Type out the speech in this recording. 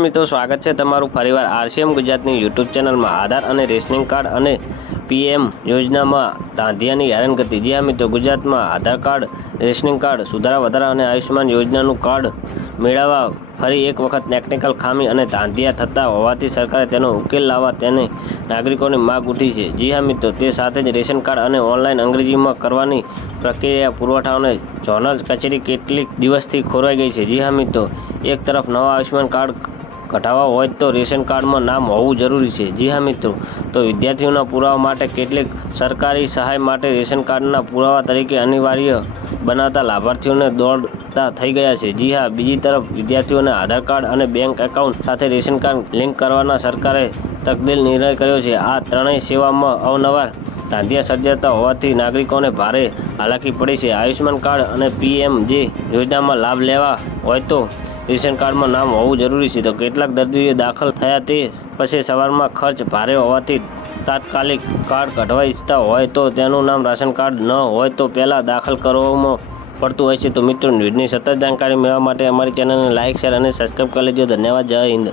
મિત્રો, સ્વાગત છે તમારું ફરીવાર આરસીએમ ગુજરાતની યુટ્યુબ ચેનલમાં. આધાર અને રેશનિંગ કાર્ડ અને પીએમ યોજનામાં ધાંધિયાની હેરાનગતિ. જી હા મિત્રો, ગુજરાતમાં આધાર કાર્ડ, રેશનિંગ કાર્ડ, સુધારા, વધારા અને આયુષ્યમાન યોજનાનું કાર્ડ મેળવવા ફરી એક વખત ટેકનિકલ ખામી અને ધાંધિયા થતા હોવાથી સરકારે તેનો ઉકેલ લાવવા તેને નાગરિકોની માગ ઉઠી છે. જી હા મિત્રો, તે સાથે જ રેશન કાર્ડ અને ઓનલાઈન અંગ્રેજીમાં કરવાની પ્રક્રિયા પુરવઠાઓને ઝોનલ કચેરી કેટલીક દિવસથી ખોરવાઈ ગઈ છે. જી હા મિત્રો, એક તરફ નવા આયુષ્યમાન કાર્ડ કઢાવવા હોય તો રેશન કાર્ડમાં નામ હોવું જરૂરી છે. જી હા, મિત્રો. તો વિદ્યાર્થીઓના પુરાવા માટે કેટલીક સરકારી સહાય માટે રેશન કાર્ડના પુરાવા તરીકે અનિવાર્ય બનાવતા લાભાર્થીઓને દોડતા થઈ ગયા છે. જી હા, બીજી તરફ વિદ્યાર્થીઓને આધાર કાર્ડ અને બેંક એકાઉન્ટ સાથે રેશન કાર્ડ લિંક કરવાના સરકારે તકદીલ નિર્ણય કર્યો છે. આ ત્રણેય સેવામાં અવનવાર ધાંધિયા સર્જાતા હોવાથી નાગરિકોને ભારે હાલાકી પડી છે. આયુષ્યમાન કાર્ડ અને પીએમ જે યોજનામાં લાભ લેવા હોય તો રેશન કાર્ડમાં નામ હોવું જરૂરી છે. તો કેટલાક દર્દીઓ દાખલ થયા તે પછી સવારમાં ખર્ચ ભારે હોવાથી તાત્કાલિક કાર્ડ કઢવા ઈચ્છતા હોય તો તેનું નામ રાશન કાર્ડ ન હોય તો પહેલાં દાખલ કરવામાં પડતું હોય છે. તો મિત્રો, ન્યૂઝની સતત જાણકારી મેળવવા માટે અમારી ચેનલને લાઇક શેર અને સબસ્ક્રાઈબ કરી લેજો. ધન્યવાદ. જય હિન્દ.